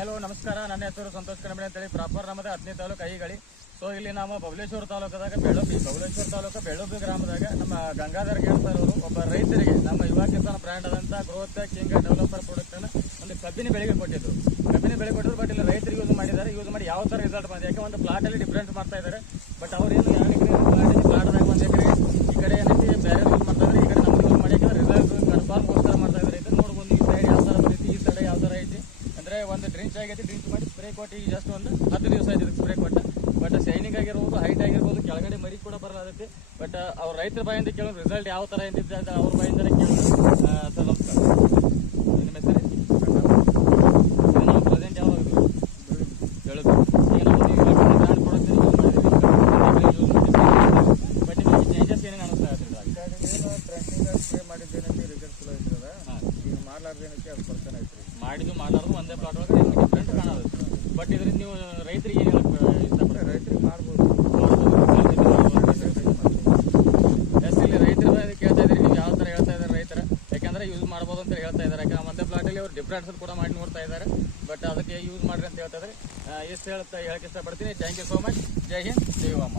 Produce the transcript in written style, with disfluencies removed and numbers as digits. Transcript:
Hello ನಮಸ್ಕಾರ. ನನ್ನ ಹೆಸರು ಸಂತೋಷ್ ಕಣಬೆ ಅಂತೇಳಿ. ಪ್ರಾಪರ್ ನಮ್ಮದು 15 ತಾಲೂಕು ಐಗಳಿ. ಸೊ ಇಲ್ಲಿ ನಾವು ಬಬಲೇಶ್ವರ ತಾಲೂಕದಾಗ ಬಬಲೇಶ್ವರ ತಾಲೂಕು ಬೆಳ್ಳೊಬ್ಬಿ ಗ್ರಾಮದಾಗ ನಮ್ಮ ಗಂಗಾಧರ್ ಗೆಳಸರ್ ಅವರು ಒಬ್ಬ ರೈತರಿಗೆ ನಮ್ಮ ಯುವ ಕಿಸಾನ್ ಬ್ರ್ಯಾಂಡ್ ಆದಂತ ಗ್ರೋತ್ ಕಿಂಗ್ ಡೆವಲಪರ್ ಪ್ರಾಡಕ್ಟ್ ಅನ್ನು ಒಂದು ಕಬ್ಬಿನ ಬೆಳೆಗೆ ಕೊಟ್ಟಿದ್ರು. ಬಟ್ ಇಲ್ಲಿ ರೈತರಿಗೆ ಯೂಸ್ ಮಾಡಿ ಯಾವ ತರ ರಿಸಲ್ಟ್ ಬಂದಿದೆ. ಯಾಕೆ ಒಂದು ಪ್ಲಾಟ್ ಅಲ್ಲಿ ಡಿಫ್ರೆಂಟ್ ಮಾಡ್ತಾ ಇದ್ದಾರೆ. ಬಟ್ ಅವ್ರೇನು 2 ಎಕರೆ ಪ್ಲಾಟ್ದಾಗ 1 ಎಕರೆ ಈ ಕಡೆ ಏನೈತಿ ಬೇರೆ ಯೂಸ್ ಮಾಡ್ತಾ ಇದ್ದಾರೆ, ಈ ಕಡೆ ನಮ್ಗೆ ಯೂಸ್ ಮಾಡಿ ರಿಸಲ್ಟ್ ಕನ್ಫರ್ಮ್ ಗೋಸ್ಕರ ಮಾಡ್ತಾ ಇದ್ದಾರೆ. ಇದು ನೋಡ್ಬೋದು ಈ ಸೈಡ್ ಯಾವ ತರ ಬರೀತಿ, ಈ ಸೈಡ್ ಯಾವ ತರ ಐತಿ ಅಂದ್ರೆ ಒಂದು ಡ್ರಿಂಕ್ ಆಗೈತಿ. ಡ್ರಿಂಕ್ ಮಾಡಿ ಸ್ಪ್ರೇ ಕೊಟ್ಟು ಈಗ ಜಸ್ಟ್ ಒಂದು 10 ದಿವಸ ಆಯ್ತು ಸ್ಪ್ರೇ ಕೊಟ್ಟ. ಬಟ್ ಶೈನಿಂಗ್ ಆಗಿರ್ಬೋದು, ಹೈಟ್ ಆಗಿರ್ಬೋದು, ಕೆಳಗಡೆ ಮರಿ ಕೂಡ ಬರಲಾದೈತಿ. ಬಟ್ ಅವ್ರ ರೈತರ ಬಾಯಿಂದ ಕೇಳೋದು ರಿಸಲ್ಟ್ ಯಾವ ತರ ಏನಿದೆ ಅಂತ ಅವ್ರ ಬಾಯಿಂದನೇ ಕೇಳೋದು. ಸರ್ ನಮಸ್ಕಾರ, ನಿಮ್ಮ ಹೆಸರು? ನಾವು ಪ್ರೆಸೆಂಟ್ ಯಾವಾಗ ಹೇಳೋದು ಈಗ ನಾವು ಬ್ರ್ಯಾಂಡ್ ಪ್ರಾಡಕ್ಟ್ ಯೂಸ್ ಮಾಡಿದ್ದೀವಿ. ಬಟ್ ನಿಮಗೆ ಚೇಂಜಸ್ ಏನೇನು ಅನಿಸ್ತಾ ಇದ್ರಿ? ಟ್ರೆಂಡಿಂಗ್ ಸ್ಪ್ರೇ ಮಾಡಿದ್ದೇನಕ್ಕೆ ರಿಸಲ್ಟ್ ಚಲೋ ಐತದ. ಈಗ ಮಾಡ್ಲಾರ್ದೇನಕ್ಕೆ ಅದು ಪರ್ಸನ್ ಐತ್ರಿ. ಮಾಡಲಾರ್ದು ಒಂದೇ ಪ್ಲಾಟ್ ಒಳಗೆ ನಿಮ್ಗೆ ಡಿಫ್ರೆಂಟ್ ಕಾಣೋದು. ಬಟ್ ಇದರಿಂದ ನೀವು ರೈತರಿಗೆ ಏನು ಇಷ್ಟಪಡ್ತಾರೆ? ರೈತರಿಗೆ ಮಾಡ್ಬೋದು. ಇಲ್ಲಿ ರೈತರ ಕೇಳ್ತಾ ಇದ್ರಿ, ನೀವು ಯಾವ ತರ ಹೇಳ್ತಾ ಇದ್ದಾರೆ ರೈತರ? ಯಾಕಂದ್ರೆ ಯೂಸ್ ಮಾಡ್ಬೋದು ಅಂತ ಹೇಳ್ತಾ ಇದ್ದಾರೆ. ಯಾಕಂದ್ರೆ ಒಂದೇ ಪ್ಲಾಟಲ್ಲಿ ಅವ್ರು ಡಿಫ್ರೆನ್ಸ್ ಕೂಡ ಮಾಡಿ ನೋಡ್ತಾ ಇದ್ದಾರೆ. ಬಟ್ ಅದಕ್ಕೆ ಯೂಸ್ ಮಾಡ್ರಿ ಅಂತ ಹೇಳ್ತಾ ಇದ್ದಾರೆ. ಎಷ್ಟು ಹೇಳಕ್ಕೆ ಇಷ್ಟಪಡ್ತೀನಿ. Thank you so much. ಜೈ ಹಿಂದ್, ಜೈ ಅಮ್ಮ.